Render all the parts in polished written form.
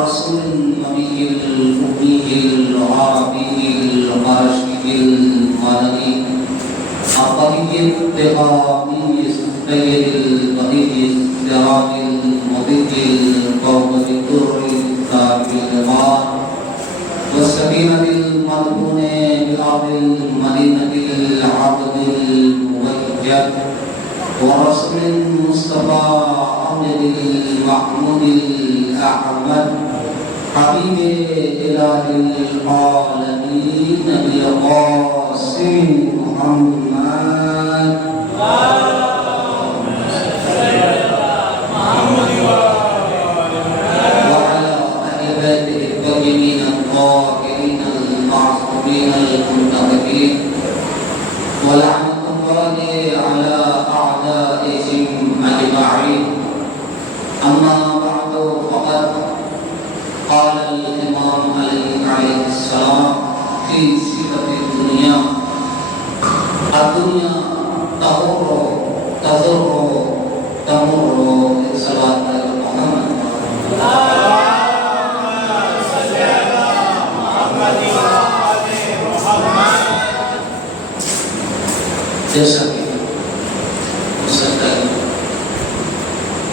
رسول النبي الأمي العربي القرشي المدني الطبي التقامي السيد البديع السراج المضيء القوة الدر الثابت الغار والسكينة المضمون بأرض المدينة العبد الموجه ورسول المصطفى أحمد المحمود الأحمد حبيب إله العالمين بالقاسم محمد وعلى أهل بيته الطيبين الطاهرين المعصومين المنتخبين ولعنة الله على أعدائهم أجمعين. أما بعد فقد قال الإمام عليه السلام في صفة الدنيا: الدنيا تمر تزر تمر صلاة محمد. جیسا کہ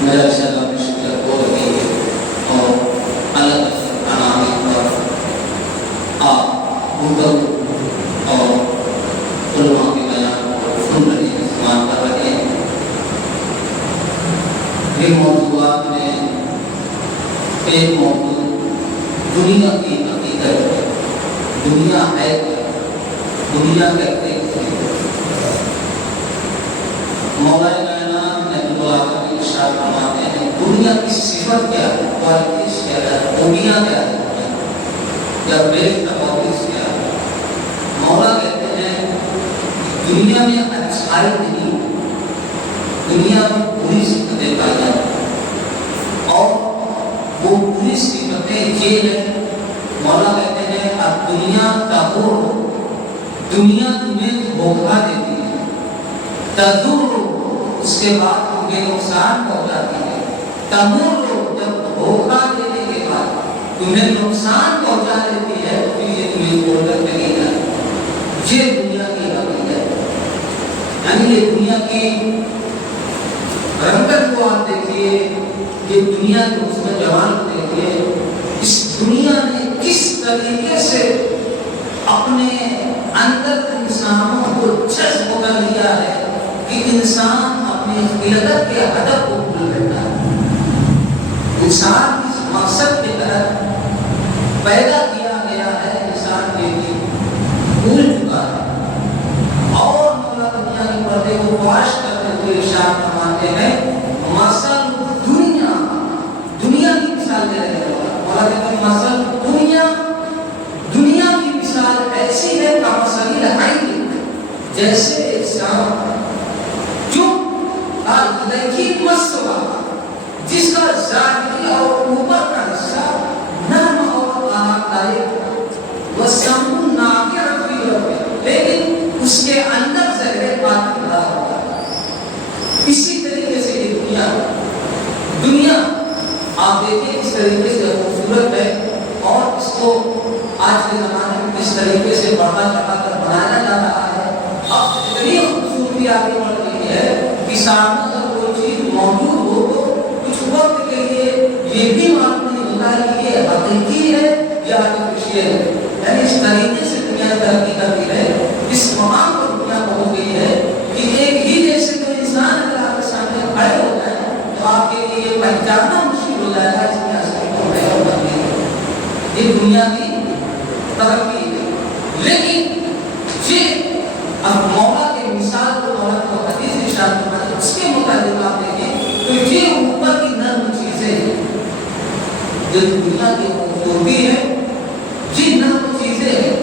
میرا اشارہ مشکل ہو رہی ہے اور الگ عناوین پر آپ گوگل اور علماء کے بیان کو سن رہے ہیں، استعمال کر رہے ہیں. یہ موضوعات میں ایک موضوع دنیا کی حقیقت، دنیا ہے، دنیا کہتے ہیں. مولا کائنات نے بلاغت ارشاد فرماتے ہیں دنیا کی صفت کیا ہے، کوالٹیز کیا ہے، خوبیاں کیا ہے، یا بیس تفاوت کیا ہے. مولا کہتے ہیں دنیا میں اچھائی نہیں، دنیا میں بری صفتیں پائی جاتی ہیں اور وہ بری صفتیں یہ ہیں. مولا کہتے ہیں اب دنیا تغر، دنیا تمہیں دھوکہ دیتی ہے، تذر اس کے بعد تمہیں نقصان پہنچاتی ہے، تمر جب دھوکہ دینے کے بعد تمہیں نقصان پہنچا دیتی ہے تو پھر یہ تمہیں چھوڑ کر چلی جائے. یہ دنیا کی حقیقت ہے. یعنی یہ دنیا کی رنگت کو آپ دیکھیے، یہ دنیا کے حسن جمال کو دیکھیے. اس دنیا نے کس طریقے سے اپنے اندر انسانوں کو جذب کر لیا ہے کہ انسان اپنی خلقت کے ہدف کو بھول بیٹھا ہے. انسان اس مقصد کے تحت پیدا کیا گیا ہے، انسان کے لیے بھول چکا ہے. اور مولا دنیا کے پردے کو فاش کرتے ہوئے ارشاد فرماتے ہیں مثل دنیا، دنیا کی مثال دے رہے ہیں. مولا کہتے ہیں مثل دنیا، دنیا کی مثال ایسی ہے کمثل العین، جیسے انسان جو دیکھی مسوا جس کا ظاہری اور اوپر کا حصہ نرم اور آرامدائک وسم ناقع فی ربہ، لیکن اس کے اندر زہر باطن بھرا ہوتا ہے. اسی طریقے سے یہ دنیا آپ دیکھیں کس طریقے سے خوبصورت ہے اور اس کو آج کے زمانے میں کس طریقے سے بڑھا چڑھا کر بنایا جا رہا ہے. اب اتنی خوبصورتی آگے بڑھ گئی ہے کہ سامنے اگر کوئی چیز موجود ہو تو کچھ وقت کے لیے یہ بھی معلوم نہیں ہوتا ہے کہ یہ حقیقی ہے یا آرٹیفیشیل ہے. یعنی اس طریقے سے دنیا ترقی کرتی ہے، اس مقام پر دنیا پہنچ گئی ہے کہ ایک ہی جیسے کوئی انسان اگر آپ کے سامنے کھڑے ہو جائے تو آپ کے لیے یہ پہچاننا مشکل ہو جائے گا اس میں اصلی کون ہے اور بدلی ہے. یہ دنیا کی ترقی ہے. لیکن یہ اب مولا کے مثال کو مولا کو حدیث ارشاد فرماتے ہیں اس کے مطابق آپ دیکھیں تو یہ اوپر کی نرم چیزیں جو دنیا کی خوبصورتی ہے، یہ نرم چیزیں ہیں.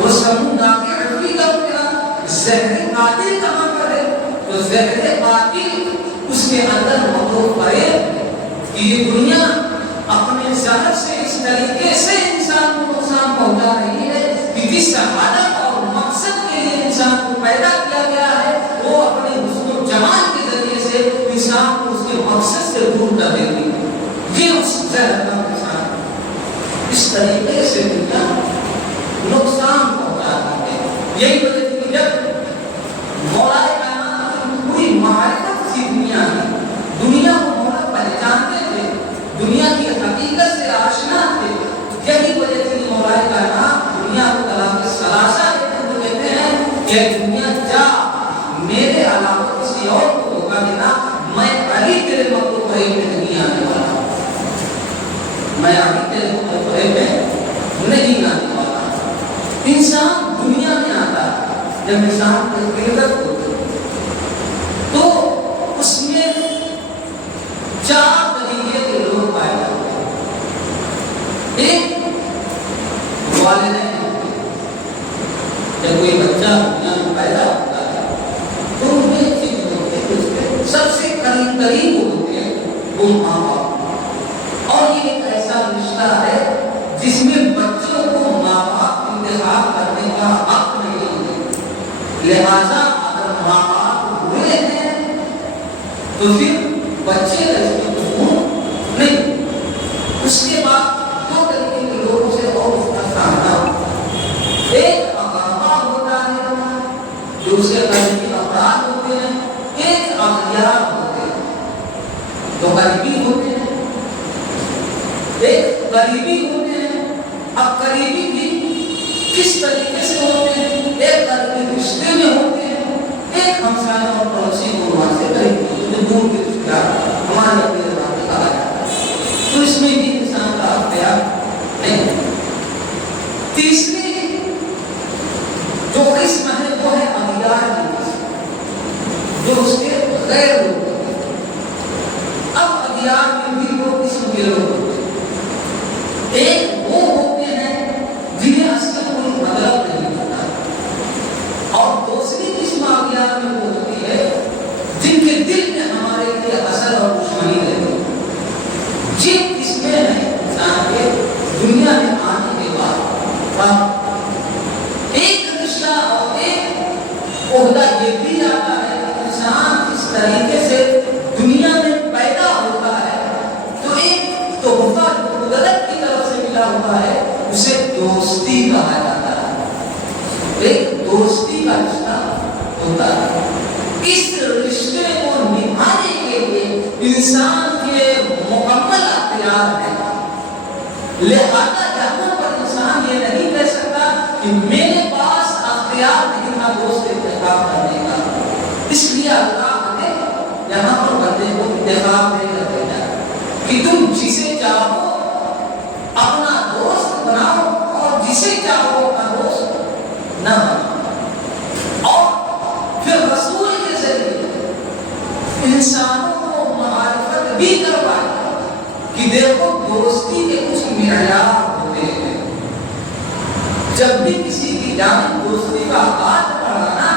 وہ سمون ناقع عفوی کا کیا زہر قاتل کہاں پر ہے؟ تو زہر قاتل اس کے اندر مطلوب کرے کہ یہ دنیا اپنے زہر سے اس طریقے سے انسان کو نقصان پہنچا رہی ہے کہ جس ہدف اور مقصد کے لیے انسان کو پیدا کیا گیا ہے وہ اپنے حسن و جمال کے ذریعے سے انسان کو اس کے مقصد سے دور کر دیتی ہے. یہ اس زہر کا انسان اس طریقے سے دنیا نقصان پہنچاتی ہے. یہی وجہ تھی کہ جب مولا کائنات کی پوری معرفت سی دنیا کی، دنیا کو مولا پہچانتے تھے، دنیا کی حقیقت سے آشنا تھے. یہی وجہ تھی کہ مولا کائنات دنیا کو کلام ثلاثہ کہتے ہیں کہ دنیا جا میرے علاوہ کسی اور کو دھوکہ دینا، میں علی تیرے مخلوق میں نہیں آنے والا ہوں، میں علی تیرے مخلوق میں نہیں آنے والا. انسان دنیا میں آتا ہے، جب انسان کی قدرت ہوتی ہے تو اس میں 4 طریقے کے لوگ پائے جاتے ہیں. ایک والدین، جب کوئی بچہ دنیا میں پیدا ہوتا ہے تو ان میں ایک چیز ہوتی ہے، اس کے سب سے قریب ہوتے ہیں وہ ماں باپ. اور یہ ایک ایسا رشتہ ہے جس میں بچوں کو ماں باپ انتخاب کرنے کا حق نہیں ہوتا. لہذا اگر ماں باپ برے ہیں تو پھر بچے کا اس میں قصور نہیں. اس کے بعد 2 طریقے کے لوگوں سے اور اس کا سامنا ہوتا ہے. ایک دوسرے قریبی افراد ہوتے ہیں، ایک اغیار ہوتے ہیں. 2 قریبی ہوتے ہیں، ایک قریبی ہوتے ہیں. اب قریبی بھی کس طریقے سے ہوتے ہیں؟ ایک قریبی رشتے میں ہوتے ہیں، ایک ہمسائے اور پڑوسی کو وہاں سے قریبی جو دور کے رشتے دار ہمارے اپنے زبان میں کہا جاتا ہے. تو اس میں بھی انسان کا اختیار نہیں ہے. تیسری جو قسم ہے وہ ہے اغیار کی قسم، جو اس کے غیر لوگ ہوتے ہیں. اب اغیار میں بھی 2 قسم کے لوگ ہوتے ہیں. ایک وہ ہوتے ہیں جنہیں اصل کوئی مطلب نہیں ہوتا، اور دوسری قسم اغیار میں وہ ہوتی ہے جن کے دل میں ہمارے لیے حسد اور دشمنی رہتی ہے. جن قسمیں ہیں انسان کے دنیا میں آنے کے بعد ایک رشتہ اور ایک عہدہ یہ بھی آتا ہے کہ انسان اس طریقے سے دنیا میں پیدا ہوتا ہے تو ایک تحفہ قدرت کی طرف سے ملا ہوا ہے، اسے دوستی کہا جاتا ہے. ایک دوستی کا رشتہ ہوتا ہے. اس رشتے کو نبھانے کے لیے انسان کے مکمل اختیار ہے. لہذا یہاں پر انسان یہ نہیں کہہ سکتا کہ میرے پاس اختیار نہیں تھا دوست انتخاب کرنے کا، اس لیے اللہ نے یہاں پر بندے کو انتخاب نہیں کرتے ہیں کہ تم جسے چاہو اپنا دوست بناؤ اور جسے چاہو اپنا دوست نہ بناؤ. اور پھر رسول کے ذریعے انسانوں کو معرفت بھی کروائے کہ دیکھو دوستی کے کچھ معیار ہوتے ہیں. جب بھی کسی کی جانب دوستی کا ہاتھ بڑھانا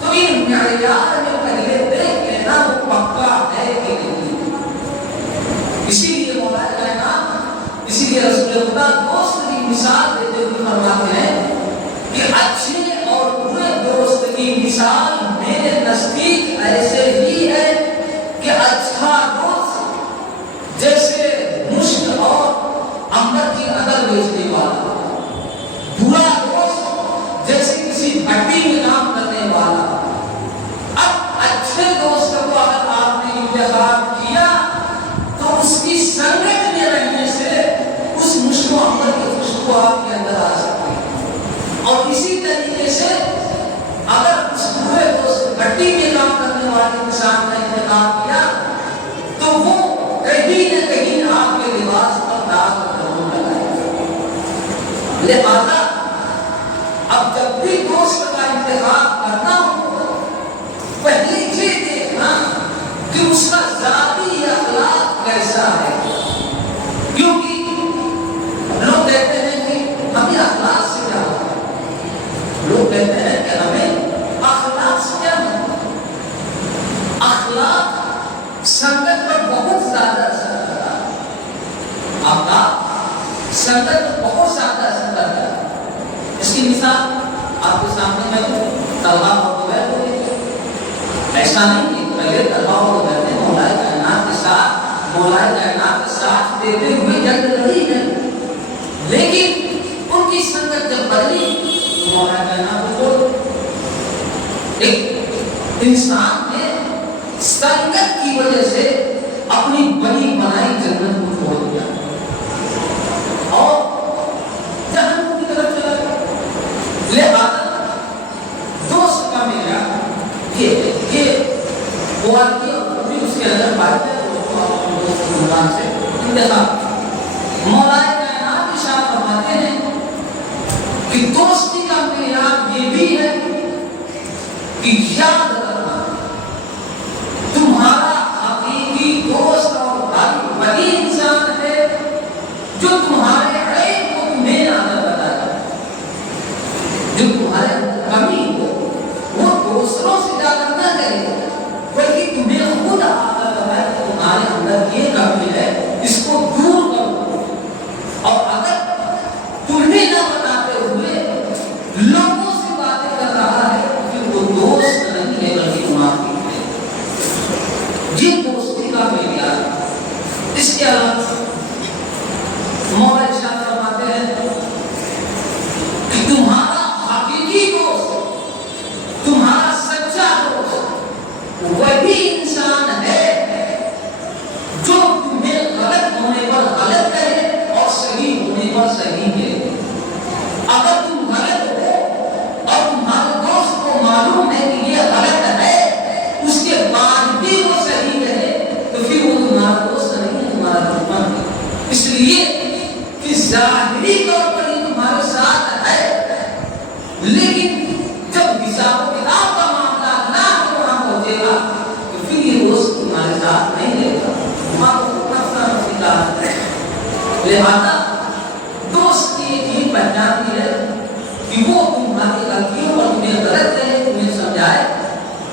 تو ان معیار میں پہلے دیکھ لینا وہ پکا ہے کہ نہیں. اسی لیے مولا کائنات، اسی لیے رسول خدا دوست کی مثال دیتے ہوئے فرماتے ہیں کہ اچھے اور برے دوست کی مثال میرے نزدیک ایسے ہی ہے کہ اچھا دوست جیسے مشک اور عنبر کی ادر بیچنے والا، برا دوست جیسے کسی بھٹی میں کام کرنے والا. اب اچھے دوست کو اگر آپ نے انتخاب کیا تو اس کی سنگت میں رہنے سے اس مشک و عنبر کی خوشبو آپ کے اندر آ سکتی ہے. اور اسی طریقے سے اگر اس برے دوست بھٹی میں کام کرنے والے انسان کا انتخاب کیا تو وہ کہیں نہ کہیں آپ کے لباس پر داغ ضرور لگائے. لہذا اب جب بھی دوست کا انتخاب کرنا ہو پہلے یہ دیکھنا کہ اس کا ذاتی اخلاق کیسا ہے. کیونکہ لوگ کہتے ہیں کہ ہمیں اخلاق سے کیا ہوتا ہے، لوگ کہتے ہیں کہ ہمیں اخلاق سے کیا ہوتا ہے. اخلاق سنگت پر بہت زیادہ اثر کرتا ہے. اخلاق سنگت پر بہت زیادہ اثر کرتا ہے. اس کی مثال آپ کے سامنے میں طلبہ اور دوبیر کو ایسا نہیں کہ پہلے طلبہ اور دوبیر نے مولا کائنات کے ساتھ دیتے ہوئے جنگ لڑی ہے. لیکن ان کی سنگت جب بدلی تو مولا کائنات کو ایک انسان نے سنگت کی وجہ سے اپنی بڑی بنائی جنت کو چھوڑ دیا اور جہنم کی طرف چلا گیا. لہذا دوست کا میرا یہ کوالٹی اور اس کے اندر بات ہے سے انتخاب. مولا کائنات ارشاد فرماتے ہیں کہ دوستی کا معیار یہ بھی ہے کہ یاد رکھنا تمہارا حقیقی دوست اور بھائی وہی انسان ہے جو تمہارے عیب کو تمہیں نہ بتائے, جو تمہارے کمی کو وہ دوسروں سے زیادہ نہ کرے بلکہ تمہیں خود آگاہ کرے تمہارے اندر یہ کمی ہے اس کو دور کرو. اور اگر تمہیں نہ بتاتے ہوئے لوگوں سے باتیں کر رہا ہے تو پھر وہ دوست نہیں ہے بلکہ تمہاری ہے. یہ دوستی کا معیار. اس کے علاوہ مولا ارشاد فرماتے ہیں کہ تمہارا حقیقی دوست, تمہارا سچا دوست وہی انسان ہے جو تمہیں غلط ہونے پر غلط کہے اور صحیح ہونے پر صحیح کہے. اگر تم غلط ہو اور تمہارے دوست کو معلوم ہے کہ یہ غلط ہے اس کے بعد بھی وہ صحیح کہے تو پھر وہ تمہارا دوست نہیں ہے, تمہارا دشمن ہے. اس لیے کہ ظاہری طور پر یہ تمہارے ساتھ ہے لیکن جب حساب و کتاب کا معاملہ اللہ کے وہاں پہنچے گا تو پھر یہ دوست تمہارے ساتھ نہیں رہے گا, تمہارا ہے. لہذا دوست کی ایک پہچان بھی ہے کہ وہ تمہاری غلطیوں پر تمہیں غلط کرے, تمہیں سمجھائے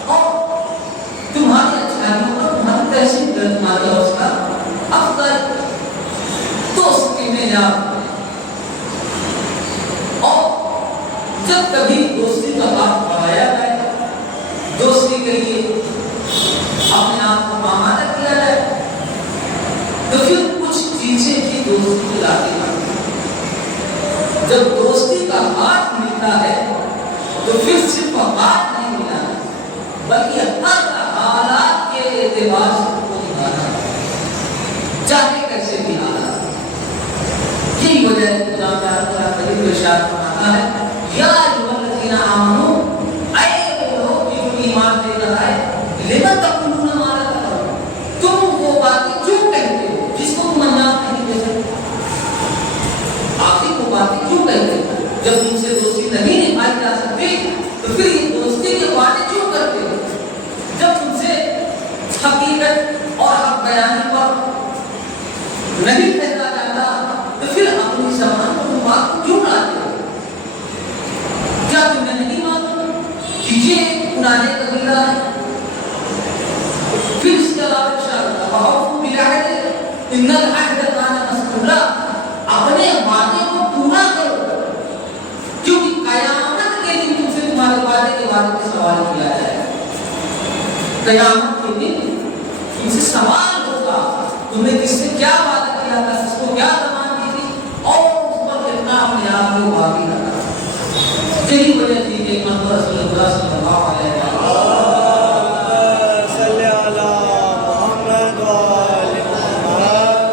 اور تمہاری اچھائیوں پر تمہاری تحسین کرے, تمہاری حوصلہ افضل دوستی میں جا. اور جب کبھی دوستی کا بات بڑھایا جائے, دوستی کے لیے اپنے آپ کو آمادہ کیا جائے تو پھر کچھ چیزیں بھی دوستی کی لاتی ہیں. جب دوستی کا ہاتھ ملتا ہے تو پھر صرف ہاتھ نہیں ملا بلکہ ہر حالات کے اعتبار سے کو نبھانا چاہے کیسے بھی حالات. یہی وجہ ہے کہ قریب ارشاد فرماتا ہے یا ایھا الذین آمنوا, اے وہ لوگ جو ایمان لے رہا ہے لم تقولون ما لا تفعلون, تم وہ باتیں کیوں کہتے ہو جس کو تم انجام نہیں دے سکتے. آخر وہ باتیں کیوں کہتے ہو جب تم سے دوستی نہیں نبھائی جا سکتی تو پھر یہ دوستی کی باتیں کیوں کرتے ہو. جب تم سے حقیقت اور حق بیانی پر نہیں ٹھہرا جاتا تو پھر اپنی زبان پر بات کو کیوں لاتے ہو. کیا تمہیں نہیں معلوم کہ یہ پرانے قبیلہ ہے. پھر اس کے علاوہ وَأَوْفُوا بِالْعَهْدِ إِنَّ الْعَهْدَ كَانَ مَسْئُولًا, اپنے وعدے کو پورا کرو کیونکہ قیامت کے دن تم سے تمہارے وعدے کے بارے میں سوال کیا جائے گا. قیامت کے دن تم سے سوال ہوگا تمہیں کس سے کیا وعدہ کیا تھا, کس کو کیا زبان دی تھی اور اس پر کتنا اپنے آپ کو باقی رکھا. یہی وجہ تھی کہ محمد رسول اللہ صلی اللہ علیہ وسلم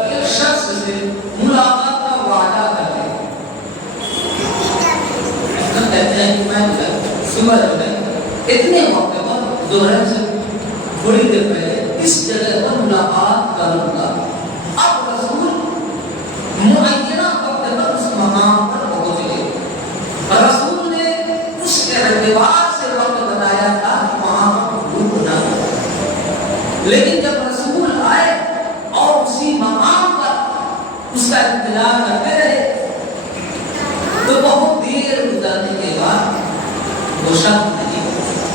ایک شخص سے ملاقات کا وعدہ کرتے ہیں. کہتے ہیں کہ میں صبح جو ہے اتنے وقت پر ظہر سے تھوڑی دیر پہلے اس جگہ پر ملاقات کروں گا. اب رسول معینہ وقت پر اس مقام پر پہنچ گئے. رسول نے اس اعتبار سے وقت بتایا تھا کہ وہاں پر حضور نہ ہو, لیکن جب رسول آئے اور اسی مقام پر اس کا انتظار کرتے رہے تو بہت دیر گزرنے کے بعد وہ شخص نہیں پہنچا.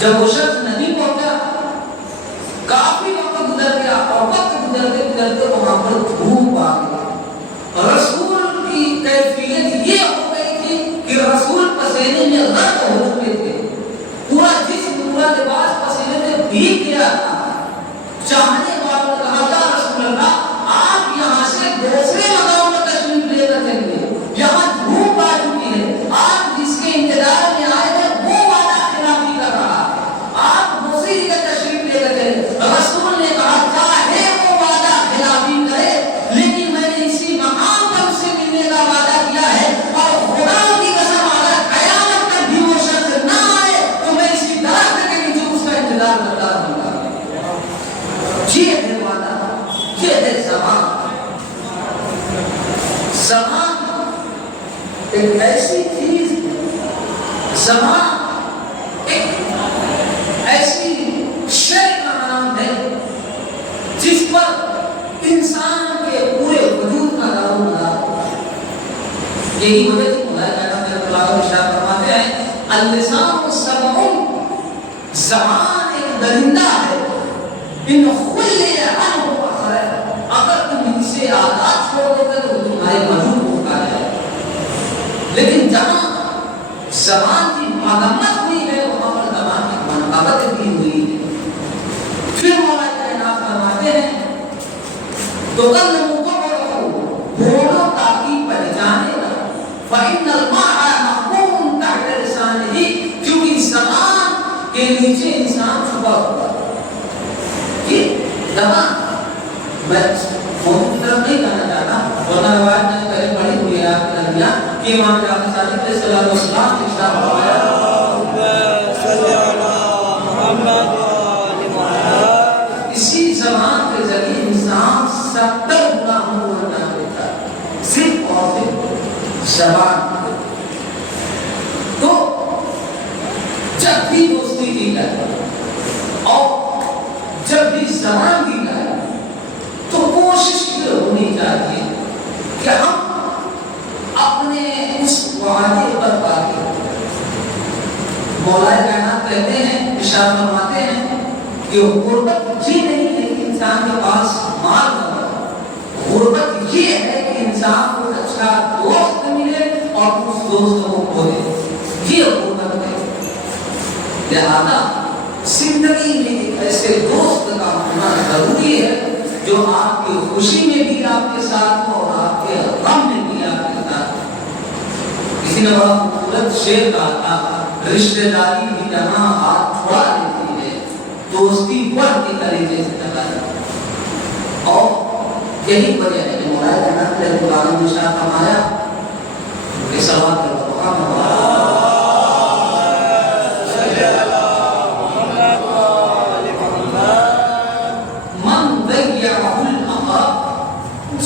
جب وہ شخص نہیں پہنچا کافی وقت گزر گیا اور وقت گزرتے گزرتے وہاں پر دھوپ آ گئی. رسول کی کیفیت یہ ہو گئی تھی کہ رسول پسینے میں غرق ہو چکے تھے, پورا جسم پورا لباس پسینے میں بھیگ گیا تھا. چاہنے والوں نے کہا یا رسول اللہ آپ یہاں سے دوسرے مقام زبان ایک ایسی چیز، زبان ایک ایسی شے کا نام ہے جس پر انسان کے پورے وجود کا دار و مدار ہوتا ہے۔ یہی وجہ سے مولانا ارشاد فرماتے ہیں اللسان سمع، زبان ایک درندہ ہے، ان خلی عنہ اخرج، اگر تم ان سے آزاد چھوڑ دو تو تمہارے وجود کو پکارے گا، لیکن جہاں زبان کی مذمت ہوئی ہے وہاں پر زبان کی منقبت بھی ہوئی ہے۔ پھر مولا کائنات فرماتے ہیں تو کل بولو تاکہ پہچانے گا فَإِنَّ الْمَرْءَ مَحْبُوبٌ تَحْتَ لِسَانِهِ، کیونکہ زبان کے نیچے انسان چھپا ہوا ہے۔ یہ زبان میں موضوع کی طرف نہیں جانا چاہتا، ورنہ روایت میں پہلے پڑھی ہوئی ہے آپ کے درمیان کہ امام جعفر صادق علیہ السلام نے ارشاد فرمایا اسی زبان کے ذریعے انسان 70 گناہوں کو انجام دیتا ہے، صرف اور صرف زبان۔ تو جب بھی دوستی کی جائے اور جب بھی زبان دی جائے تو کوشش یہ ہونی چاہیے کہ ہم اپنے اس وعدے پر پاتے ہیں۔ مولا کائنات کہتے ہیں، ارشاد فرماتے ہیں کہ غربت یہ نہیں ہے کہ انسان کے پاس مال نہ ہو، غربت یہ ہے کہ انسان کو اچھا دوست ملے اور اس دوست کو کھو دے، یہ غربت ہے۔ لہذا زندگی میں ایک ایسے دوست کا ہونا ضروری ہے جو آپ کی خوشی میں بھی آپ کے ساتھ ہو اور آپ کے غم میں بھی آپ کے ساتھ ہو۔ کسی نے بڑا خوبصورت شعر کہا تھا، رشتہ داری بھی جہاں ہاتھ چھوڑا لیتی ہے دوستی بڑھ کے طریقے سے لگا جاتی ہے۔ اور یہی وجہ ہے کہ مولا کائنات نے قرآن میں ارشاد فرمایا کہ سوال کرو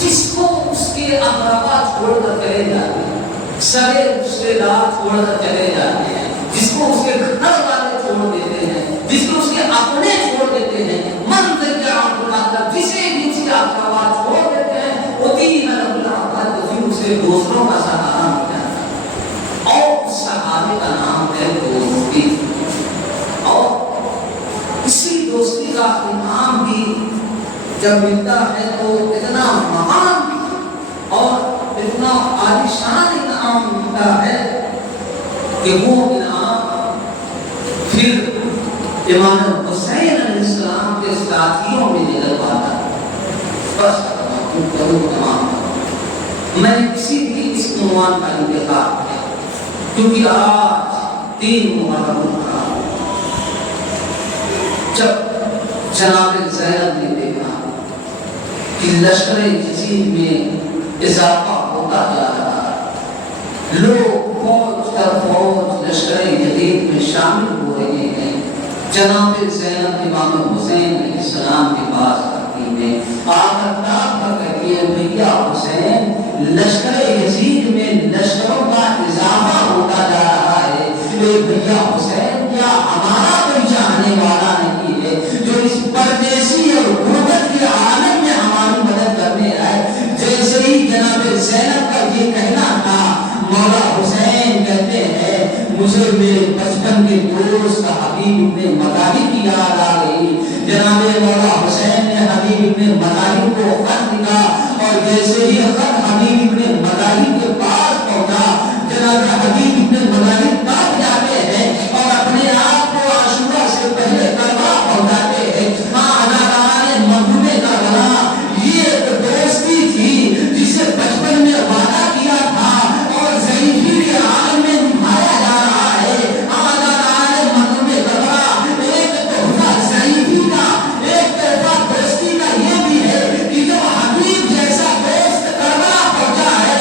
جس کو اس کے اقربا چھوڑ کر چلے جاتے ہیں، سگے رشتے دار چھوڑ کر چلے جاتے ہیں، جس کو اس کے گھر والے چھوڑ دیتے ہیں، جس کو اس کے اپنے چھوڑ دیتے ہیں، من جسے بھی اس کے اقربا چھوڑ دیتے ہیں ہوتی ہے تو پھر اسے دوسروں کا سہارا مل جاتا ہے، اور اس سہارے کا نام ہے دوستی۔ اور اسی دوستی کا انعام بھی جب ملتا ہے تو اتنا مہان اور اتنا عالیشان انعام ملتا ہے کہ وہ انعام پھر امام حسین علیہ السلام کے ساتھیوں میں نظر پاتا ہے۔ بس تمام میں نے کسی بھی اس عنوان کا انتخاب کیا کیونکہ آج 3 محرم کا جب جناب زینب نے دیکھا کہ لشکر یزید میں اضافہ ہوتا جا رہا ہے، لوگ فوج در فوج لشکر یزید میں شامل ہو رہے ہیں، جناب زینب امام حسین علیہ السلام کے پاس آتی ہے، آ کر ڈاک کر کہتی ہے بھیا حسین لشکر یزید میں لشکروں کا اضافہ ہوتا جا رہا ہے، بھیا حسین کیا ہمارا کوئی چاہنے والا نہیں ہے جو اس پردیسی اور غربت کے عالم میں ہماری مدد کرنے آئے؟ جیسے ہی جناب زینب کا یہ کہنا تھا، مولا حسین کہتے ہیں مجھے میرے بچپن کے دوست حبیب ابن مطالب کی یاد آ گئی۔ جناب مولا حسین نے حبیب ابن مطالب کو خط لکھا اور جیسے ہی خط حبیب ابن مطالب کے پاس پہنچا، جناب حبیب ابن مطالب کہاں جاتے ہیں اور اپنے آپ کو عاشورہ سے پہلے کربلا پہنچاتے ہیں۔ اداکاران مظلوم کربلا، یہ دوستی تھی جسے بچپن میں وعدہ کیا تھا اور ضعیفی کے عالم میں نبھایا جا رہا ہے۔ اداکاران مظلوم کربلا، ایک تحفہ ضعیفی کا، ایک تحفہ دوستی کا یہ بھی ہے کہ جب حبیب جیسا دوست کربلا پہنچا ہے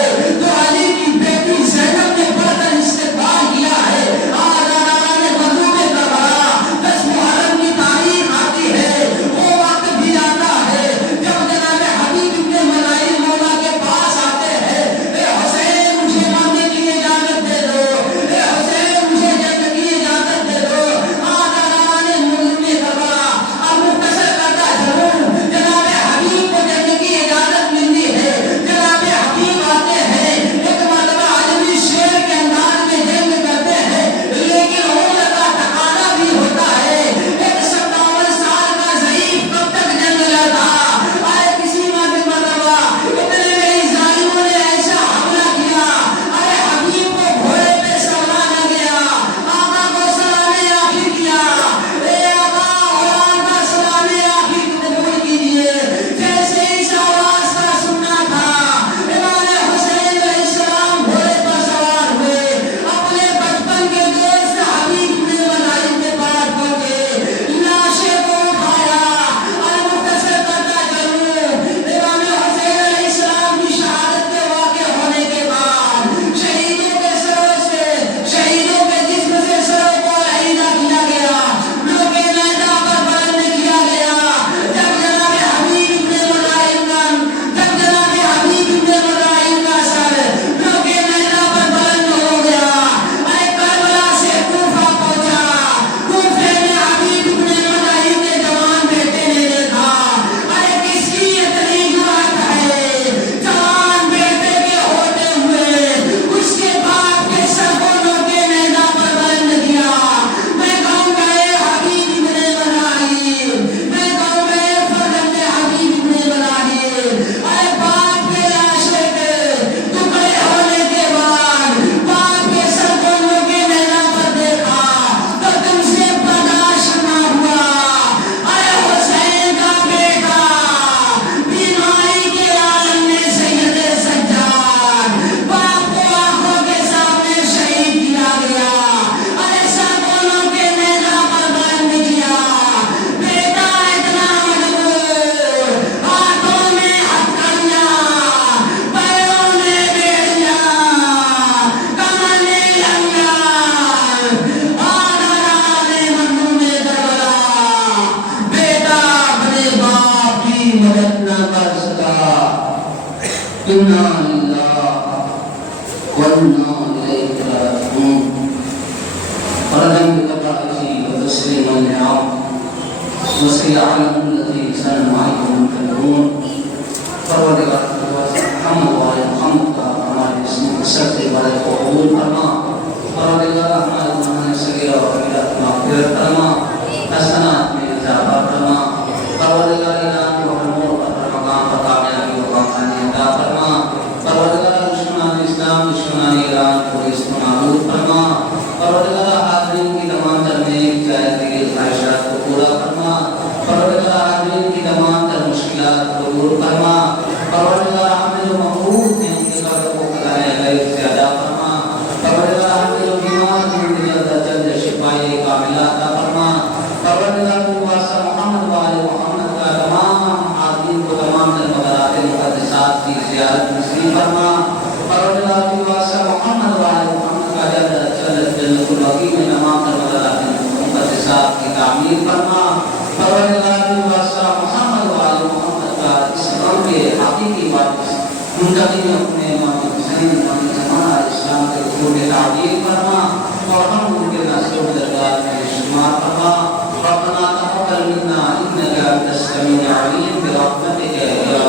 سکا انا للہ وانا الیہ راجعون ورحم بقائه وتسليما لعام وسيعلم الذي سنمعكم تدعون پروردگار محمد وعلى محمد کا ہمارے اسم سرتے والے قبول فرما پروردگار ہمارے گناہوں صغیرہ و کبیرہ مغفرت فرما حسنات میں اضافہ فرما پروردگار اعلان و نور پر مقام پر کامیابی و کامرانی عطا فرما پروردگار دشمنان اسلام دشمنان ایران کو اس کو نابود فرما پروردگار حاضرین کی تمام تر نیک جائز دل خواہشات کو پورا فرما پروردگار حاضرین کی تمام تر مشکلات کو دور فرما پروردگار حامل و محبوب ہیں ان کے قبر کو قضائے غیب سے ادا فرما پروردگار حامل و بیمار ہیں ان کے جلد جلد شفائے کاملہ عطا فرما پروردگار کی واسطہ محمد وآل محمد کا تمام حاضرین کو تمام تر مقرات مقدسات کی زیارت نصیب فرما پروردگار کی واسطہ محمد وآل محمد کا جنت البقیع میں تمام تر مقرات مقدسات کی تعمیر فرما پروردگار کی واسطہ محمد وآل محمد کا اسلام کے حقیقی وارث منتقل اپنے امام حسین امام زمانہ اسلام کے اصول تعبیر فرما اور ہم ان کے ناصر و درگاہ میں شمار فرما ربنا تقبل منا انك انت السميع العليم برحمتك يا